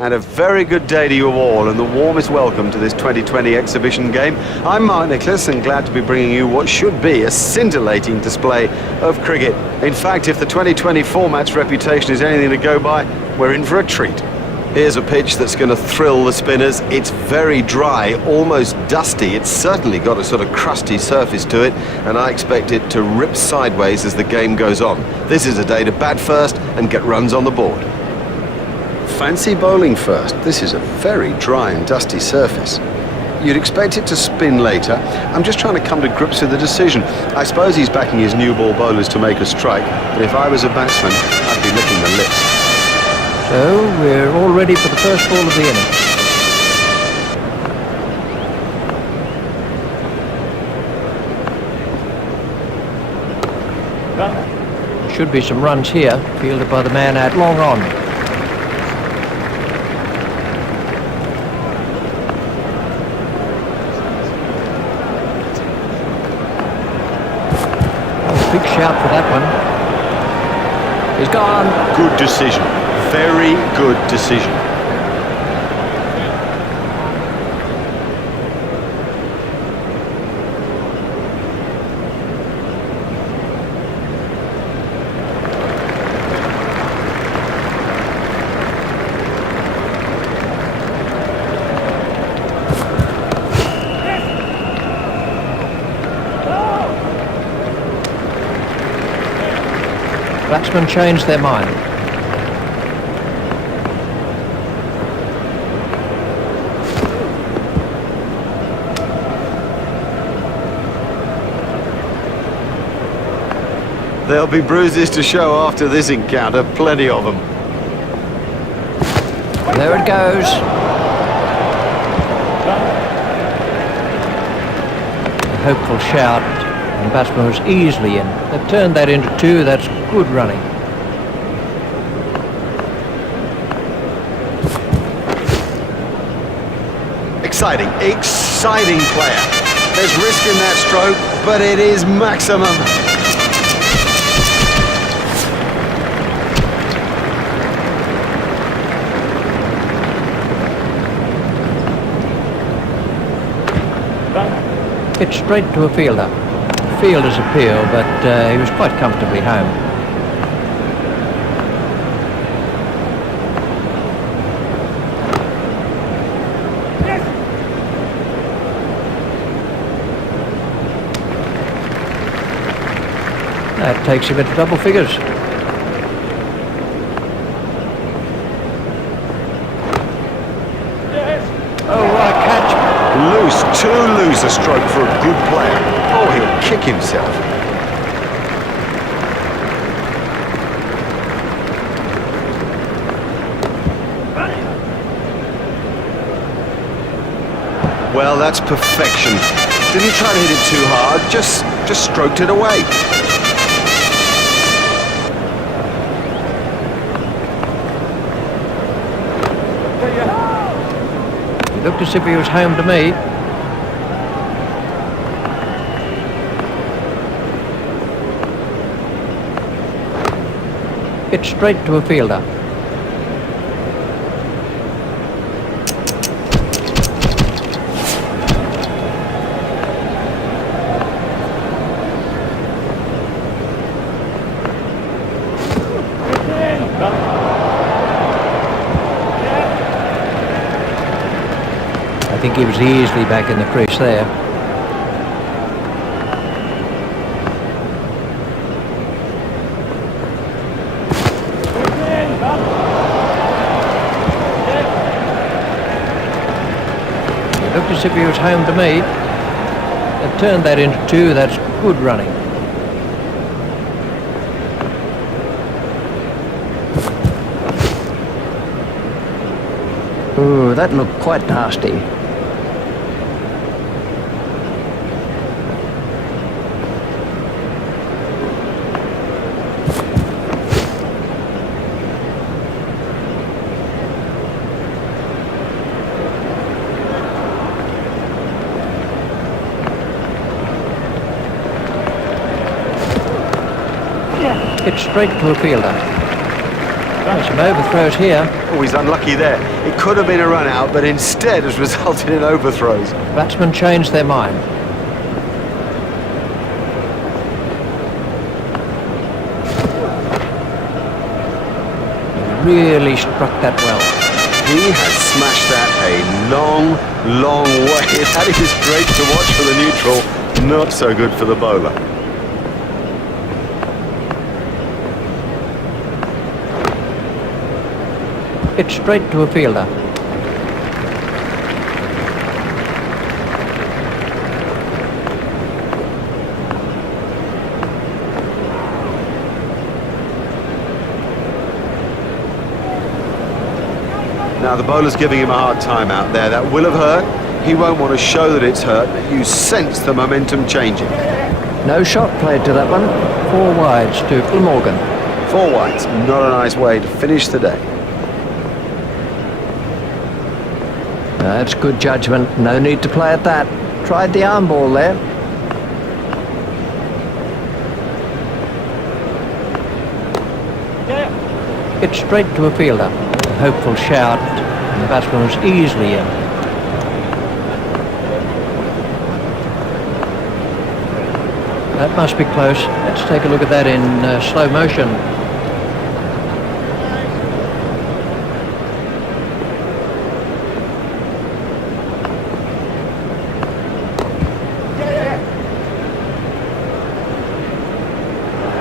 And a very good day to you all, and the warmest welcome to this 2020 exhibition game. I'm Mark Nicholas, and glad to be bringing you what should be a scintillating display of cricket. In fact, if the 2020 format's reputation is anything to go by, we're in for a treat. Here's a pitch that's going to thrill the spinners. It's very dry, almost dusty. It's certainly got a sort of crusty surface to it, and I expect it to rip sideways as the game goes on. This is a day to bat first and get runs on the board. Fancy bowling first. This is a very dry and dusty surface. You'd expect it to spin later. I'm just trying to come to grips with the decision. I suppose he's backing his new ball bowlers to make a strike, but if I was a batsman, I'd be licking the lips. So we're all ready for the first ball of the inning. Should be some runs here, fielded by the man out long on. Big shout for that one. He's gone. Good decision. Very good decision. Batsmen changed their mind. There'll be bruises to show after this encounter, plenty of them. There it goes. A hopeful shout, and the batsman was easily in. They've turned that into two. That's good running. Exciting player. There's risk in that stroke, but it is maximum. Hit straight to a fielder. Fielder's appeal, but he was quite comfortably home. That takes him into double figures. Oh, what a catch. Loose, too loose a stroke for a good player. Oh, he'll kick himself. Well, that's perfection. Didn't try to hit it too hard, just stroked it away. He looked as if he was home to me. Hit straight to a fielder. I think he was easily back in the crease there. It looked as if he was home to me. They've turned that into two. That's good running. Ooh, that looked quite nasty. Hit straight to a fielder. Some overthrows here. Oh, he's unlucky there. It could have been a run out, but instead has resulted in overthrows. Batsmen changed their mind. Really struck that well. He has smashed that a long, long way. That is great to watch for the neutral, not so good for the bowler. It's straight to a fielder. Now the bowler's giving him a hard time out there. That will have hurt. He won't want to show that it's hurt, but you sense the momentum changing. No shot played to that one. 4 wides to Glamorgan. 4 wides, not a nice way to finish the day. That's good judgment. No need to play at that. Tried the arm ball there. It's straight to a fielder. A hopeful shout, and the batsman was easily in. That must be close. Let's take a look at that in slow motion.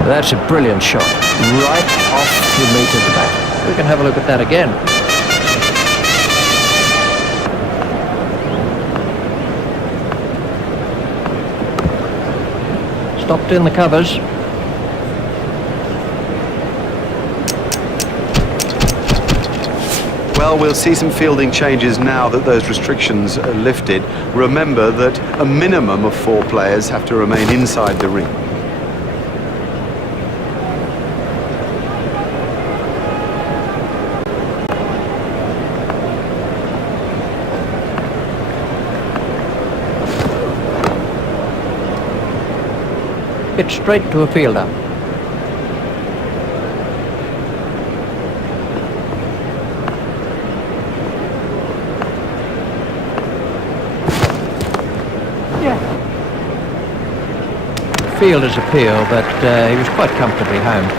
That's a brilliant shot, right off the meat of the bat. We can have a look at that again. Stopped in the covers. Well, we'll see some fielding changes now that those restrictions are lifted. Remember that a minimum of 4 players have to remain inside the ring. It's straight to a fielder. Fielder's appeal, but he was quite comfortably home.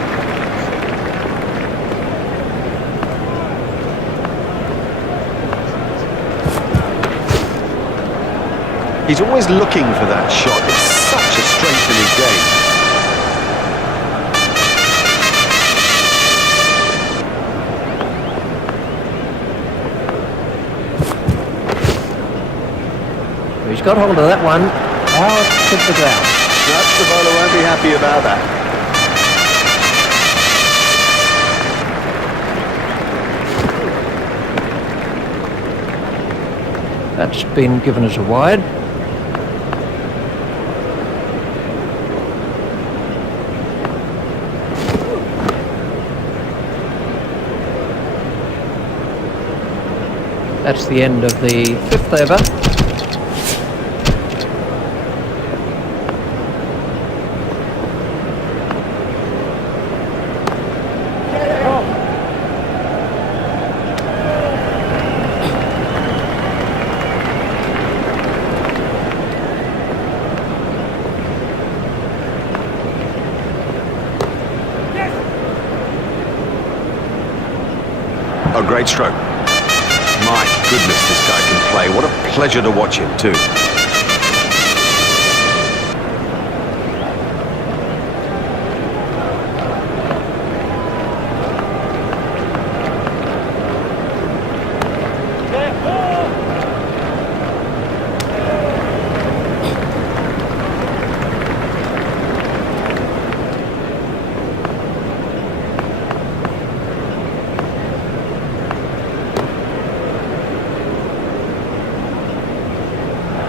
He's always looking for that shot. It's such a strength in his game. He's got hold of that one. Out to the ground. The bowler won't be happy about that. That's been given as a wide. That's the end of the 5th over. A great stroke. My goodness, this guy can play. What a pleasure to watch him too.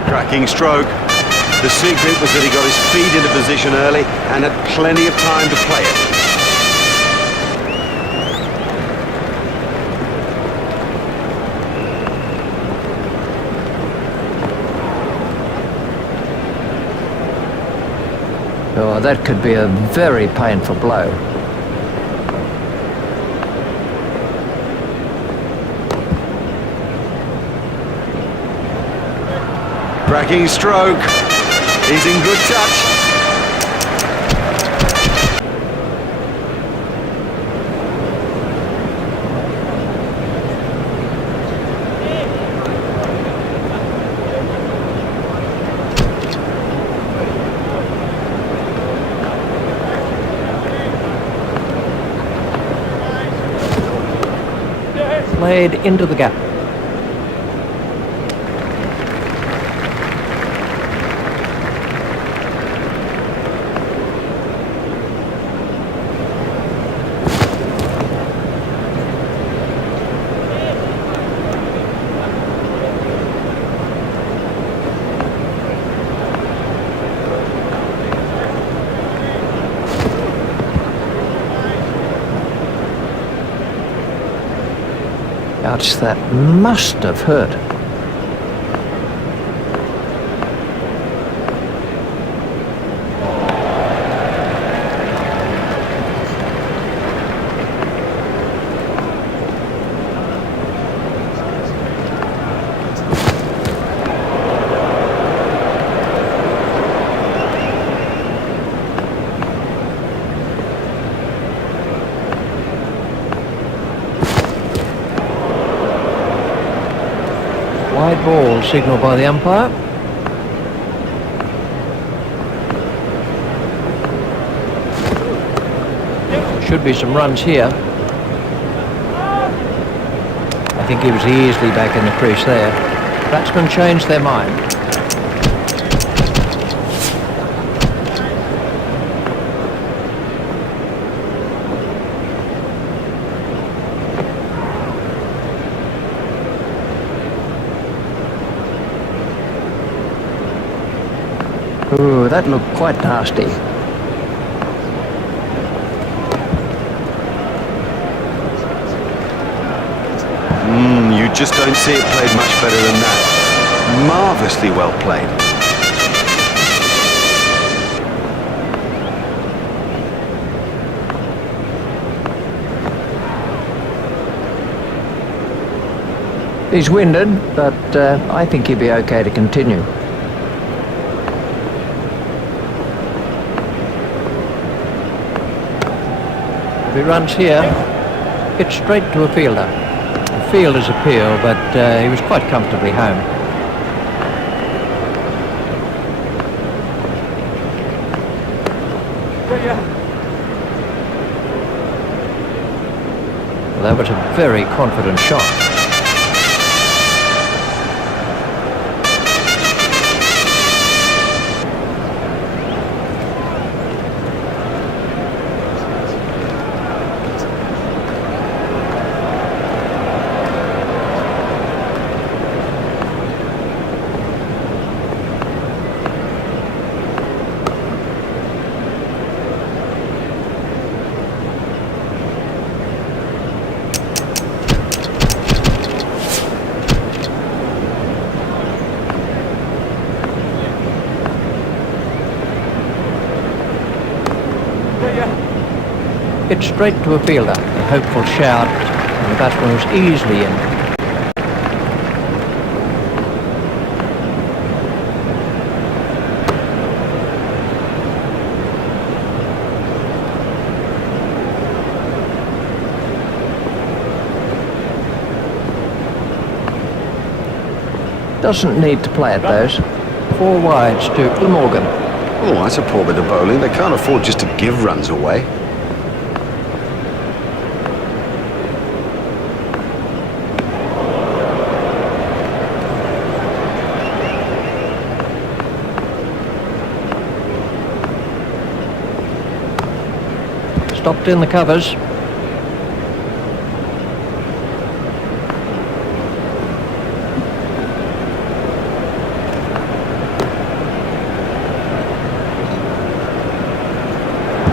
Cracking stroke. The secret was that he got his feet into position early and had plenty of time to play it. Oh, that could be a very painful blow. Cracking stroke. He's in good touch. Played into the gap. Ouch, that must have hurt. Wide ball signalled by the umpire. Should be some runs here. I think he was easily back in the crease there. Batsmen changed their mind. Ooh, that looked quite nasty. You just don't see it played much better than that. Marvellously well played. He's winded, but I think he'll be okay to continue. If he runs here, it's straight to a fielder. The fielder's appeal, but he was quite comfortably home. Well, that was a very confident shot. It's straight to a fielder. A hopeful shout, and the batsman was easily in. Doesn't need to play at those. 4 wides to Morgan. Oh, that's a poor bit of bowling. They can't afford just to give runs away. Stopped in the covers.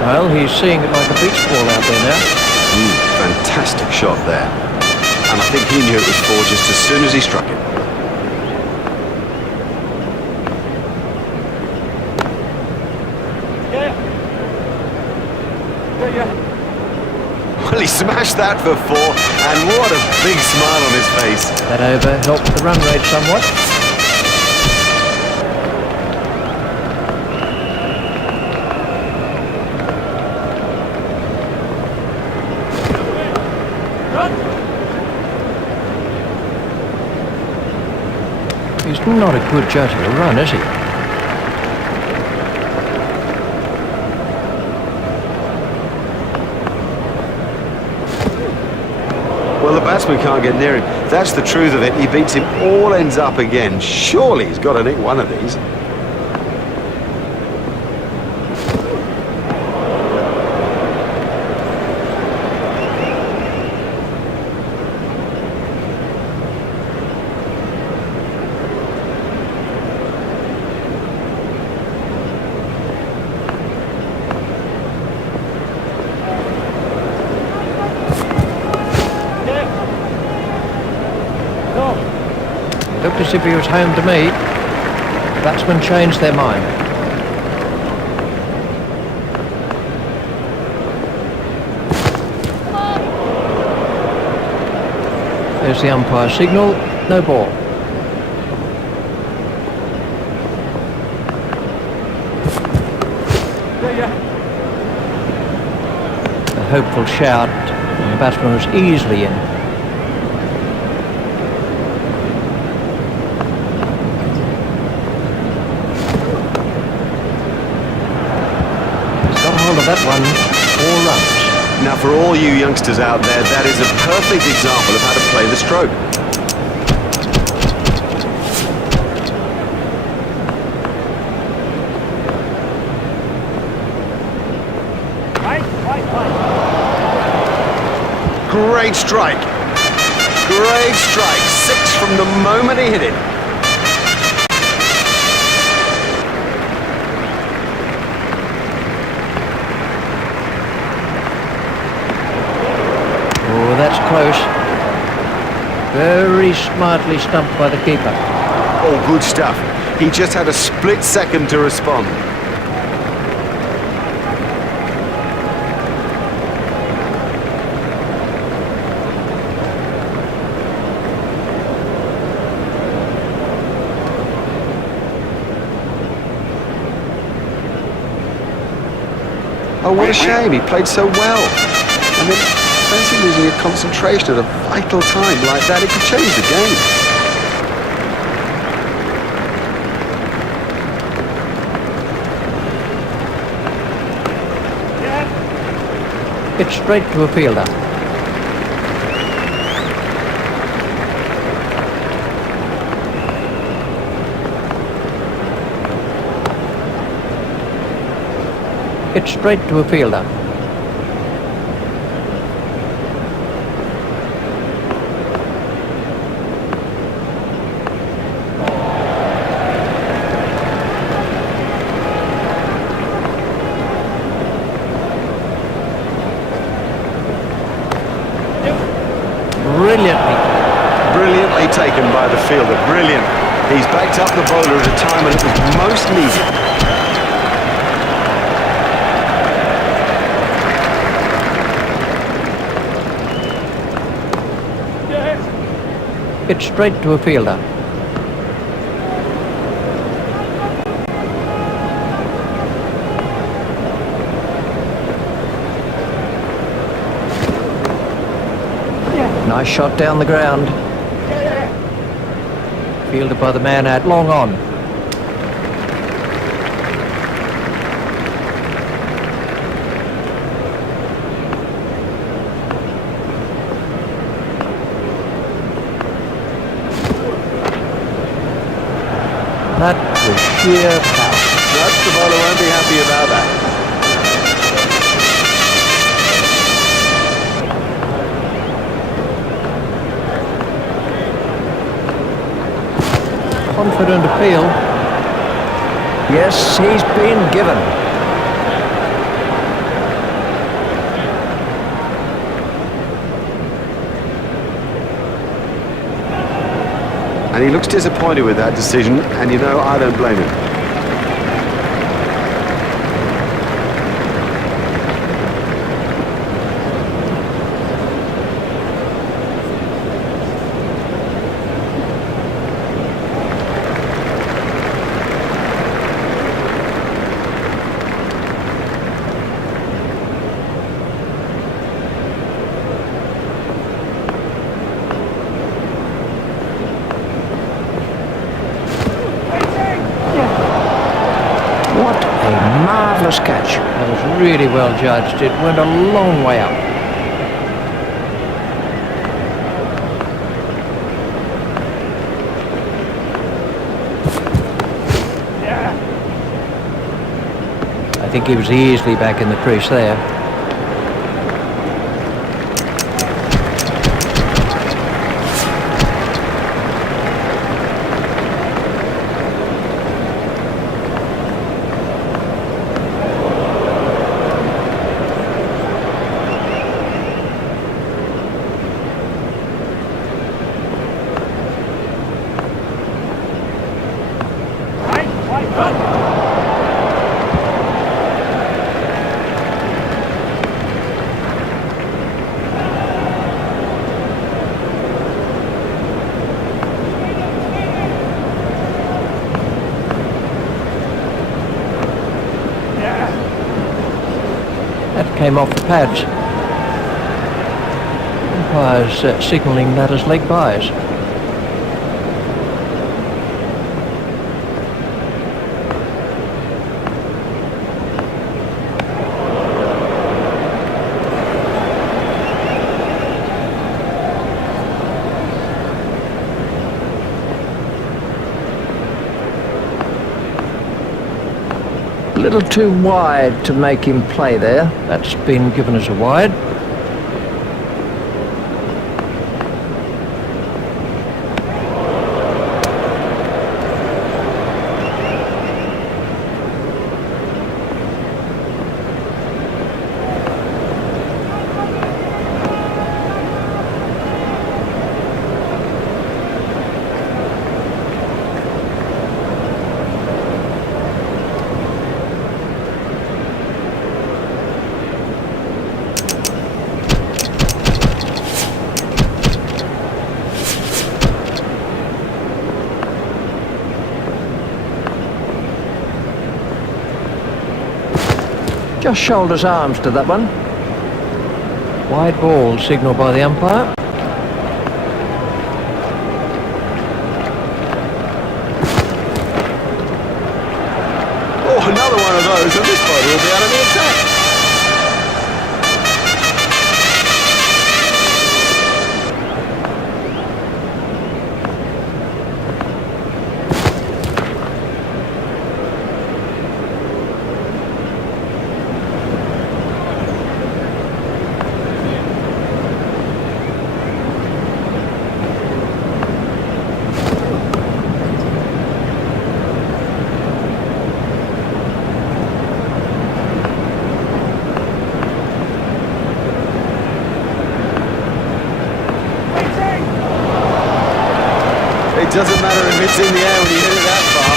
Well, he's seeing it like a beach ball out there now. Fantastic shot there. And I think he knew it was 4 just as soon as he struck it. Well, he smashed that for 4, and what a big smile on his face. That over helped the run rate somewhat. He's not a good judge of a run, is he? Well, the batsman can't get near him. That's the truth of it. He beats him all ends up again. Surely he's got to nick one of these. Looked as if he was home to me. The batsmen changed their mind. There's the umpire signal. No ball. A hopeful shout, and the batsman was easily in. Hold of that one, 4 runs. Now, for all you youngsters out there, that is a perfect example of how to play the stroke. Great strike. Great strike. 6 from the moment he hit it. Oh, that's close. Very smartly stumped by the keeper. Oh, good stuff. He just had a split second to respond. Oh, what a shame. He played so well. And then fancy losing your concentration at a vital time like that. It could change the game. It's straight to a fielder. It's straight to a fielder. Brilliantly taken by the fielder. Brilliant. He's backed up the bowler at a time when it was most needed. It's straight to a fielder. Nice shot down the ground. Fielded by the man out, long on. That was sheer power. That's the bowler won't be happy about that. Confident appeal. Yes, he's been given. And he looks disappointed with that decision, and you know, I don't blame him. marvellous catch. That was really well judged. It went a long way up. I think he was easily back in the crease there. That came off the pads. Umpires signalling that as leg byes. A little too wide to make him play there. That's been given as a wide. Just shoulders arms to that one. Wide ball signalled by the umpire. Oh, another one of those, and this bowler will be out of the attack. It doesn't matter if it's in the air when you hit it that far.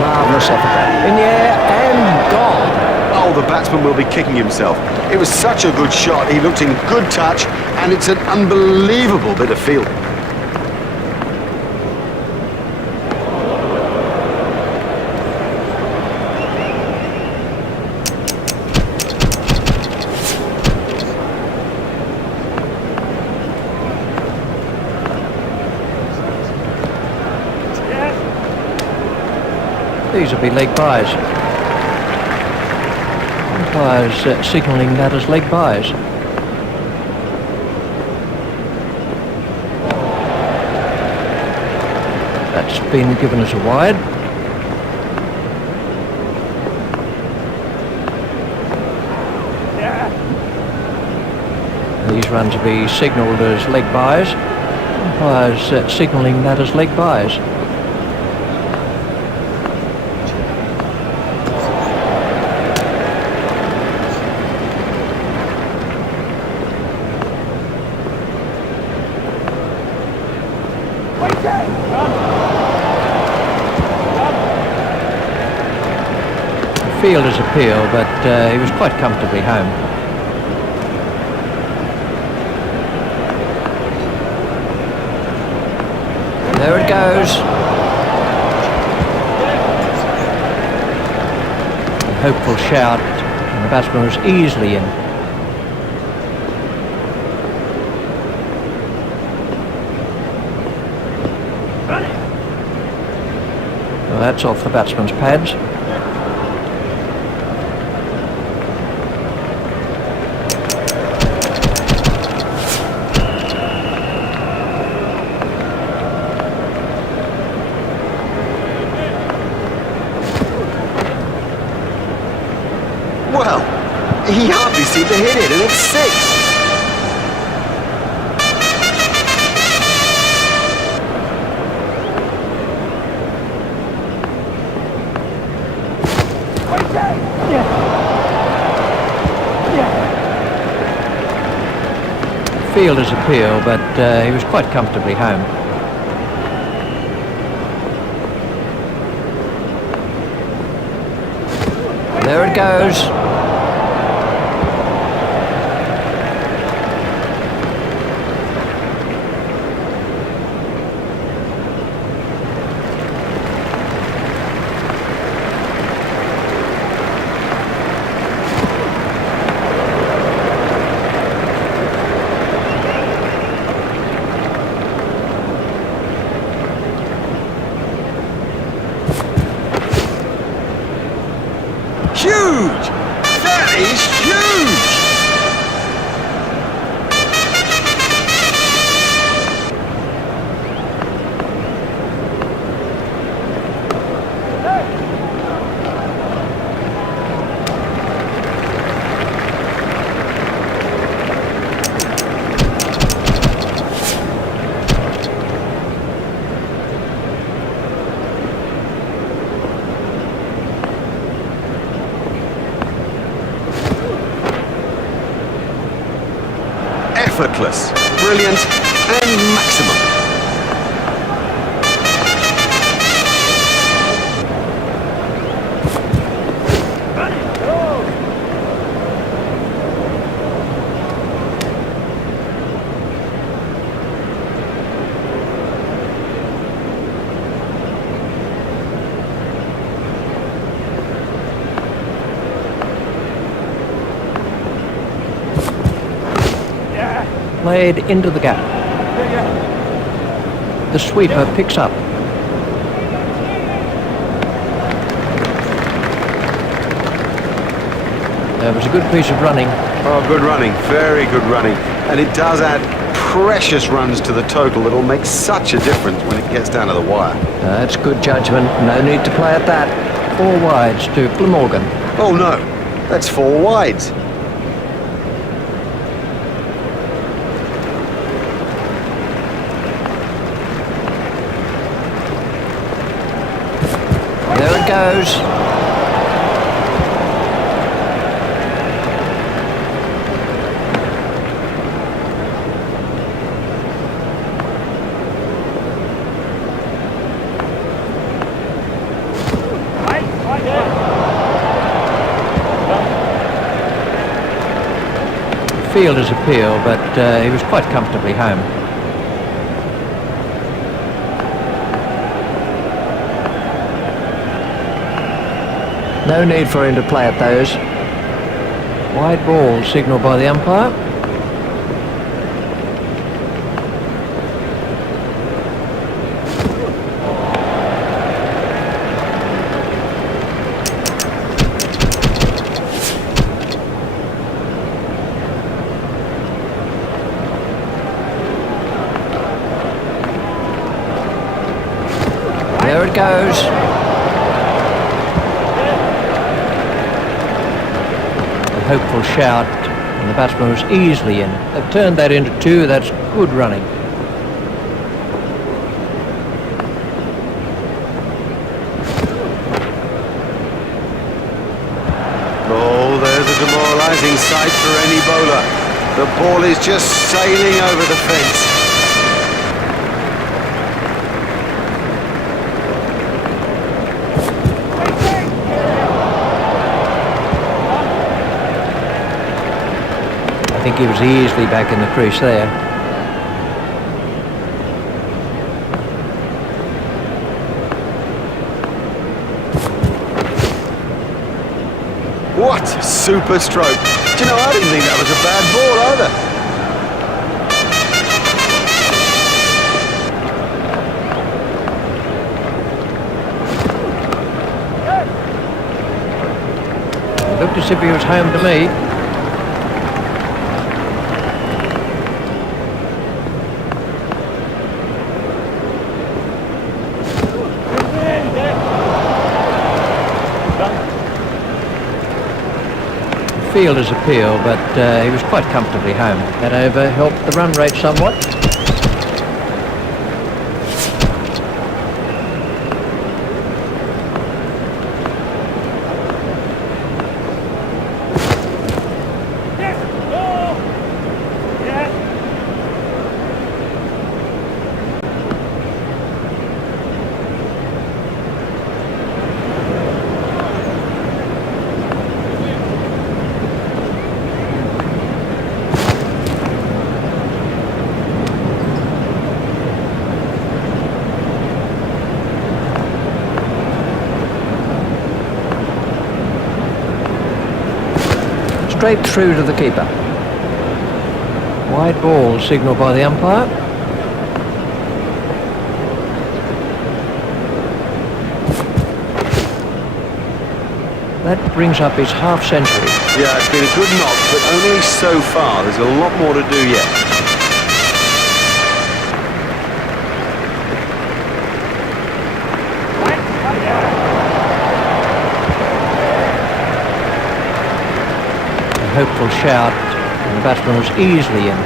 Marvellous effort. In the air and gone. Oh, the batsman will be kicking himself. It was such a good shot. He looked in good touch, and it's an unbelievable bit of fielding. These will be leg byes. Umpires signalling that as leg byes. That's been given as a wide. These runs will be signalled as leg byes. Umpires signalling that as leg byes. Fielder's appeal, but he was quite comfortably home. There it goes. A hopeful shout, and the batsman was easily in. Well, that's off the batsman's pads. Well, he hardly seemed to hit it, and it's 6. Fielder's appeal, but he was quite comfortably home. There it goes. Huge! That is huge! Effortless, brilliant, and maximum. Played into the gap. The sweeper picks up. That was a good piece of running. Oh, good running, very good running. And it does add precious runs to the total that'll make such a difference when it gets down to the wire. That's good judgment. No need to play at that. 4 wides to Glamorgan. Oh no, that's 4 wides. There it goes. Fielder's appeal, but he was quite comfortably home. No need for him to play at those. Wide ball signalled by the umpire. There it goes. Hopeful shout, and the batsman was easily in. They've turned that into 2. That's good running. Oh, there's a demoralising sight for any bowler. The ball is just sailing over the fence. I think he was easily back in the crease there. What a super stroke. Do you know, I didn't think that was a bad ball either. as if he was home to me. Fielder's appeal, but he was quite comfortably home. That over helped the run rate somewhat. Straight through to the keeper. Wide ball signalled by the umpire. That brings up his half-century. Yeah, it's been a good knock, but only so far. There's a lot more to do yet. Hopeful shout, and the batsman was easily in.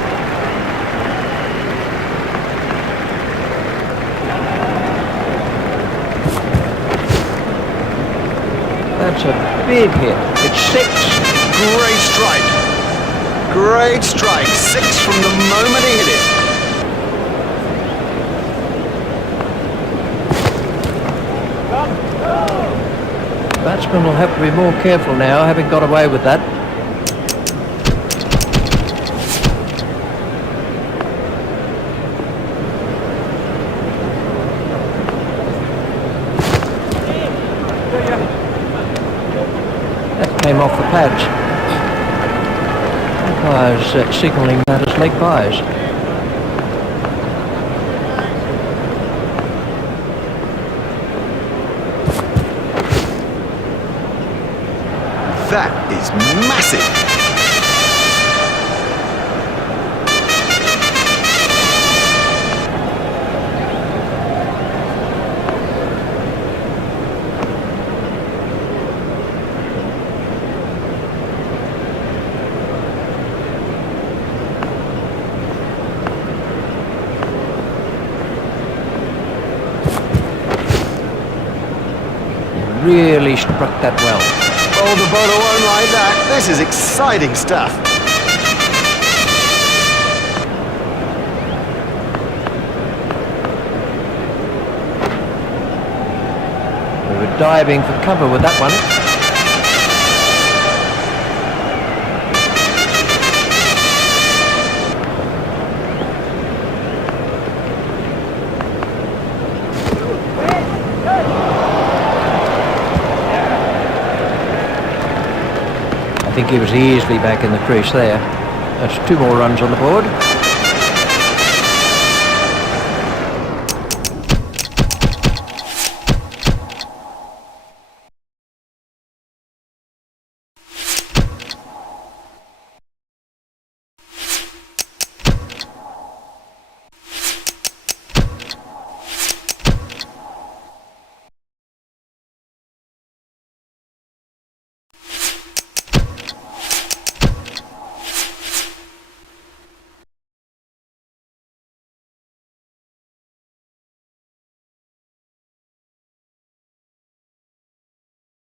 That's a big hit. It's 6. Great strike. Great strike. 6 from the moment he hit it. Batsman will have to be more careful now, having got away with that. Came off the pads. Umpires signalling that as leg byes. That is massive. Really struck that well. Oh, the bowler won't like that. This is exciting stuff. We were diving for cover with that one. I think he was easily back in the crease there. That's 2 more runs on the board.